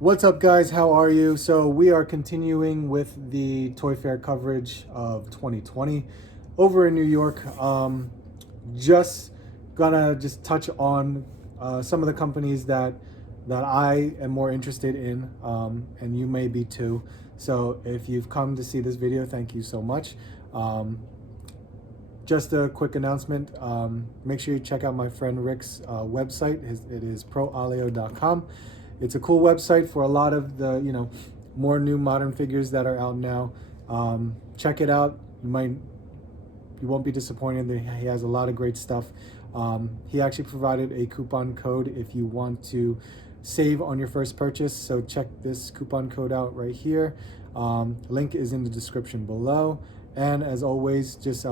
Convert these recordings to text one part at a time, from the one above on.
What's up, guys? How are you? So we are continuing with the Toy Fair coverage of 2020 over in New York. Just gonna touch on some of the companies that I am more interested in, and you may be too. So if you've come to see this video, thank you so much. Just a quick announcement. Make sure you check out my friend Rick's website. It is proaleo.com. It's a cool website for a lot of the, more new modern figures that are out now. Check it out. You won't be disappointed. He has a lot of great stuff. He actually provided a coupon code if you want to save on your first purchase. So check this coupon code out right here. Link is in the description below. And as always, just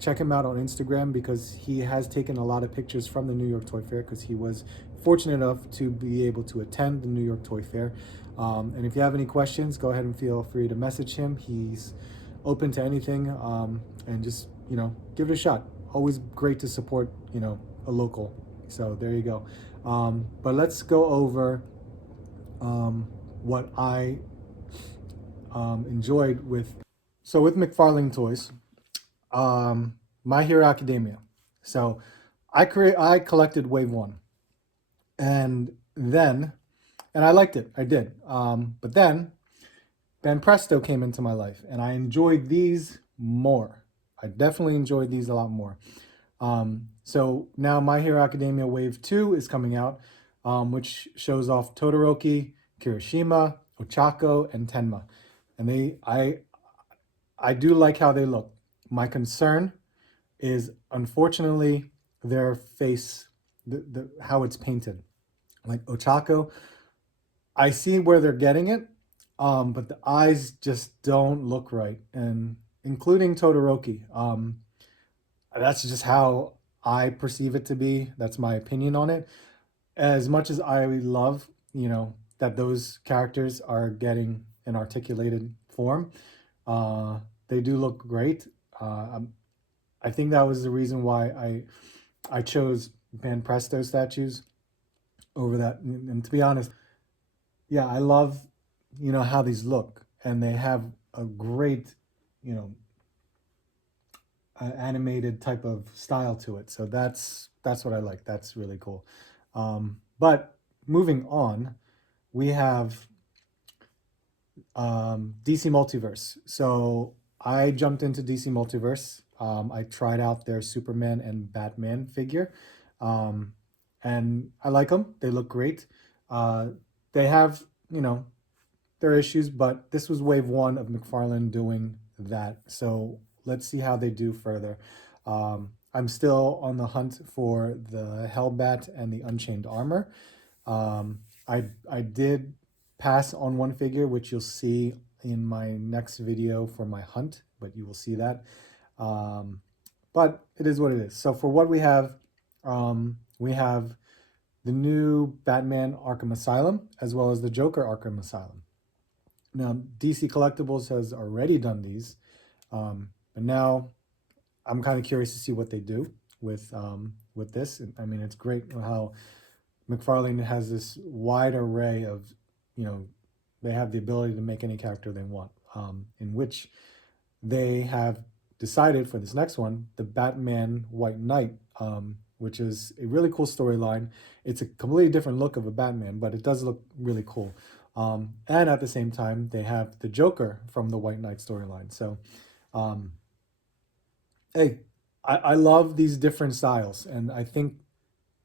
check him out on Instagram because he has taken a lot of pictures from the New York Toy Fair because he was fortunate enough to be able to attend the New York Toy Fair. And if you have any questions, go ahead and feel free to message him. He's open to anything, and just, give it a shot. Always great to support, a local. So there you go. But let's go over what I enjoyed with McFarlane Toys. My Hero Academia. So I collected Wave 1. And I liked it. I did. But then Ben Presto came into my life, and I enjoyed these more. I definitely enjoyed these a lot more. So now My Hero Academia Wave 2 is coming out, which shows off Todoroki, Kirishima, Ochako, and Tenma. And I do like how they look. My concern is, unfortunately, their face, how it's painted. Like Ochako, I see where they're getting it, but the eyes just don't look right, and including Todoroki. That's just how I perceive it to be. That's my opinion on it. As much as I love, that those characters are getting an articulated form, they do look great. I think that was the reason why I chose Ban Presto statues over that. And to be honest, yeah, I love, how these look, and they have a great, animated type of style to it. So that's what I like. That's really cool. But moving on, we have DC Multiverse. So I jumped into DC Multiverse. I tried out their Superman and Batman figure, and I like them. They look great. They have, their issues, but this was Wave 1 of McFarlane doing that. So let's see how they do further. I'm still on the hunt for the Hellbat and the Unchained Armor. I did pass on one figure, which you'll see in my next video for my hunt, but you will see that. But it is what it is. So for what we have the new Batman Arkham Asylum, as well as the Joker Arkham Asylum. Now, DC Collectibles has already done these, but now I'm kind of curious to see what they do with this. I mean, it's great how McFarlane has this wide array of, they have the ability to make any character they want, in which they have decided for this next one, the Batman White Knight, which is a really cool storyline. It's a completely different look of a Batman, but it does look really cool. And at the same time, they have the Joker from the White Knight storyline. So, hey, I love these different styles, and I think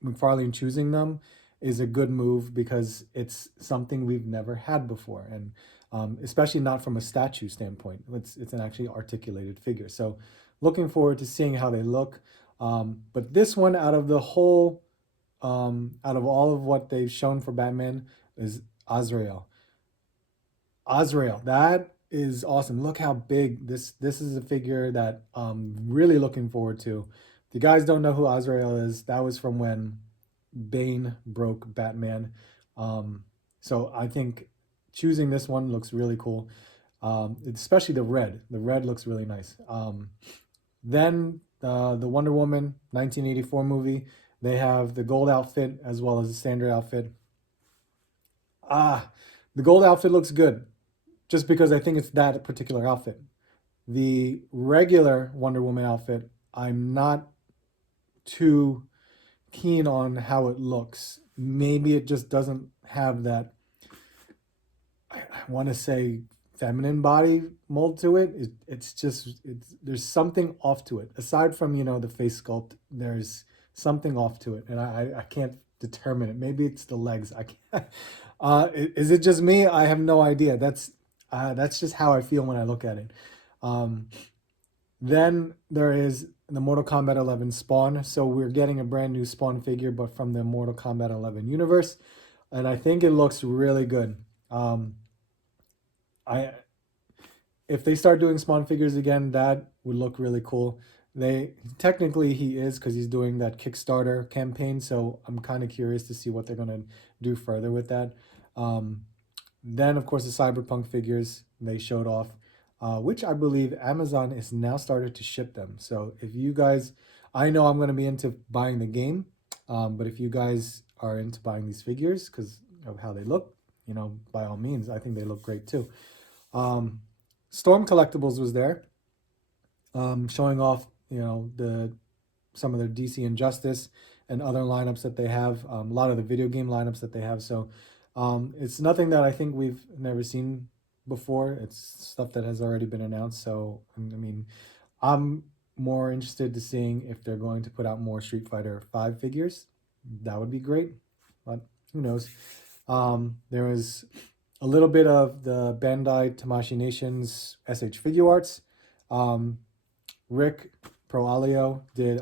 McFarlane choosing them is a good move because it's something we've never had before, and especially not from a statue standpoint. It's an actually articulated figure. So looking forward to seeing how they look. But this one, out of the whole, out of all of what they've shown for Batman, is Azrael. That is awesome. Look how big this is. A figure that I'm really looking forward to. If you guys don't know who Azrael is, that was from when Bane broke Batman. So I think choosing this one looks really cool, especially the red. The red looks really nice. Then the Wonder Woman 1984 movie, they have the gold outfit as well as the standard outfit. The gold outfit looks good, just because I think it's that particular outfit. The regular Wonder Woman outfit, I'm not too keen on how it looks. Maybe it just doesn't have that, I want to say, feminine body mold to it. It's just, there's something off to it. Aside from, the face sculpt, there's something off to it. And I can't determine it. Maybe it's the legs. I can't. Is it just me? I have no idea. That's just how I feel when I look at it. Then there is the Mortal Kombat 11 Spawn. So we're getting a brand new Spawn figure, but from the Mortal Kombat 11 universe. And I think it looks really good. If they start doing Spawn figures again, that would look really cool. Technically he is, because he's doing that Kickstarter campaign, so I'm kind of curious to see what they're gonna do further with that. Then of course the Cyberpunk figures they showed off, which I believe Amazon is now started to ship them. So if you guys, I know I'm gonna be into buying the game, but if you guys are into buying these figures because of how they look, by all means, I think they look great too. Storm Collectibles was there, showing off, some of their DC Injustice and other lineups that they have, a lot of the video game lineups that they have. So it's nothing that I think we've never seen before. It's stuff that has already been announced. So, I mean, I'm more interested to seeing if they're going to put out more Street Fighter 5 figures. That would be great, but who knows? There was a little bit of the Bandai Tamashii Nations SH Figure Arts. Rick Proalio did,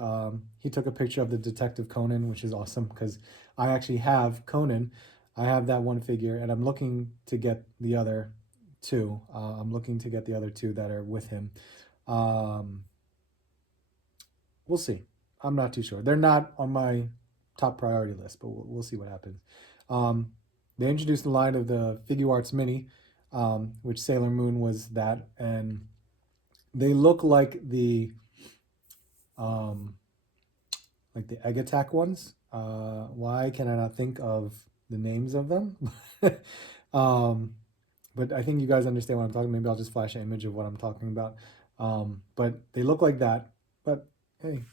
he took a picture of the Detective Conan, which is awesome because I actually have Conan. I have that one figure and I'm looking to get the other two. I'm looking to get the other two that are with him. We'll see. I'm not too sure. They're not on my top priority list, but we'll see what happens. They introduced the line of the Figure Arts Mini, which Sailor Moon was that, and they look like the Egg Attack ones. Why can I not think of the names of them? But I think you guys understand what I'm talking. Maybe I'll just flash an image of what I'm talking about. But they look like that. But hey,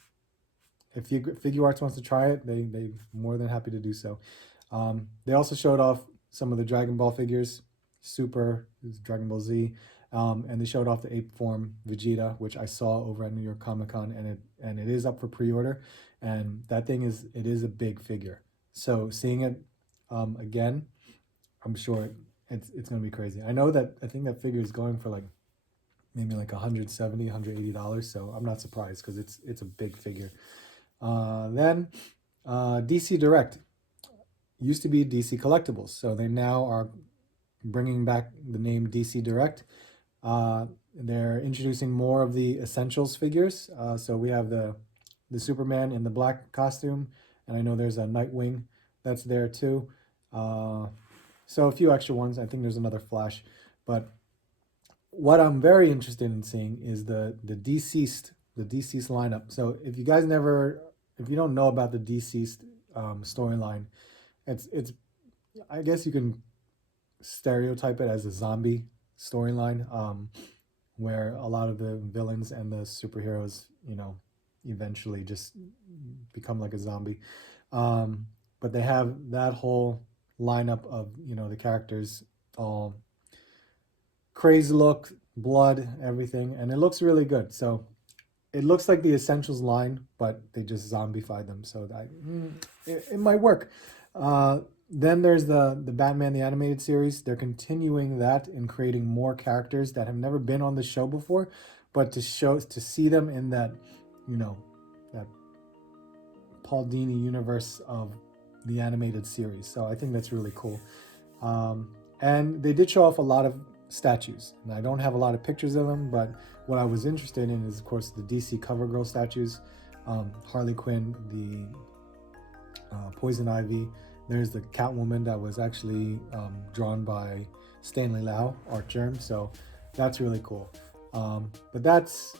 if Figure Arts wants to try it, they're more than happy to do so. They also showed off some of the Dragon Ball figures, Super, Dragon Ball Z, and they showed off the ape form Vegeta, which I saw over at New York Comic Con, and it is up for pre-order, and that thing is a big figure. So seeing it again, I'm sure it's gonna be crazy. I think that figure is going for maybe $170, $180. So I'm not surprised because it's a big figure. Then DC Direct used to be DC Collectibles, so they now are bringing back the name DC Direct. They're introducing more of the Essentials figures. So we have the Superman in the black costume, and I know there's a Nightwing that's there too. So a few extra ones. I think there's another Flash, but what I'm very interested in seeing is the deceased lineup. So if you don't know about the deceased storyline, it's I guess you can stereotype it as a zombie storyline, where a lot of the villains and the superheroes, eventually just become like a zombie. But they have that whole lineup of, the characters all crazy look, blood, everything, and it looks really good. So it looks like the Essentials line, but they just zombified them, so it might work. Then there's the Batman the Animated Series. They're continuing that and creating more characters that have never been on the show before, but to see them in that, that Paul Dini universe of the animated series. So I think that's really cool. And they did show off a lot of statues, and I don't have a lot of pictures of them, but what I was interested in is, of course, the DC CoverGirl statues, Harley Quinn, the Poison Ivy. There's the Catwoman that was actually drawn by Stanley Lau, Art Germ, so that's really cool. But that's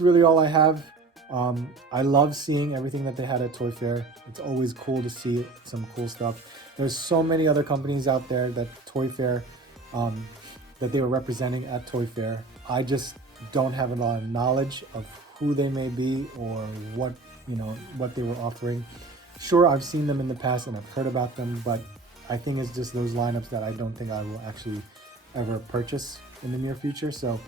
really all I have. I love seeing everything that they had at Toy Fair. It's always cool to see some cool stuff. There's so many other companies out there that Toy Fair, that they were representing at Toy Fair. I just don't have a lot of knowledge of who they may be or what, what they were offering. Sure, I've seen them in the past and I've heard about them, but I think it's just those lineups that I don't think I will actually ever purchase in the near future. So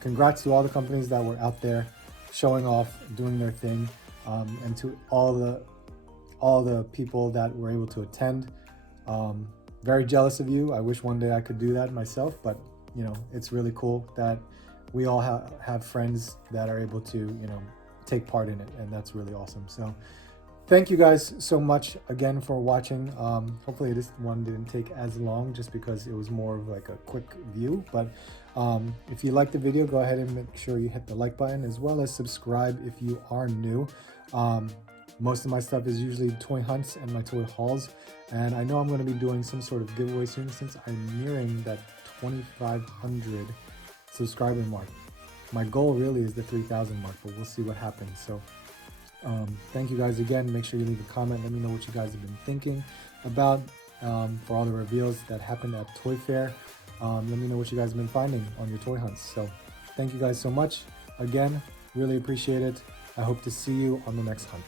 congrats to all the companies that were out there showing off, doing their thing, and to all the people that were able to attend. Very jealous of you. I wish one day I could do that myself, but it's really cool that we all have friends that are able to take part in it, and that's really awesome. So thank you guys so much again for watching. Hopefully this one didn't take as long, just because it was more of like a quick view. But if you liked the video, go ahead and make sure you hit the like button, as well as subscribe if you are new. Most of my stuff is usually toy hunts and my toy hauls, and I know I'm going to be doing some sort of giveaway soon, since I'm nearing that 2,500 subscriber mark. My goal really is the 3,000 mark, but we'll see what happens. So thank you guys again. Make sure you leave a comment. Let me know what you guys have been thinking about for all the reveals that happened at Toy Fair. Let me know what you guys have been finding on your toy hunts. So thank you guys so much. Again, really appreciate it. I hope to see you on the next hunt.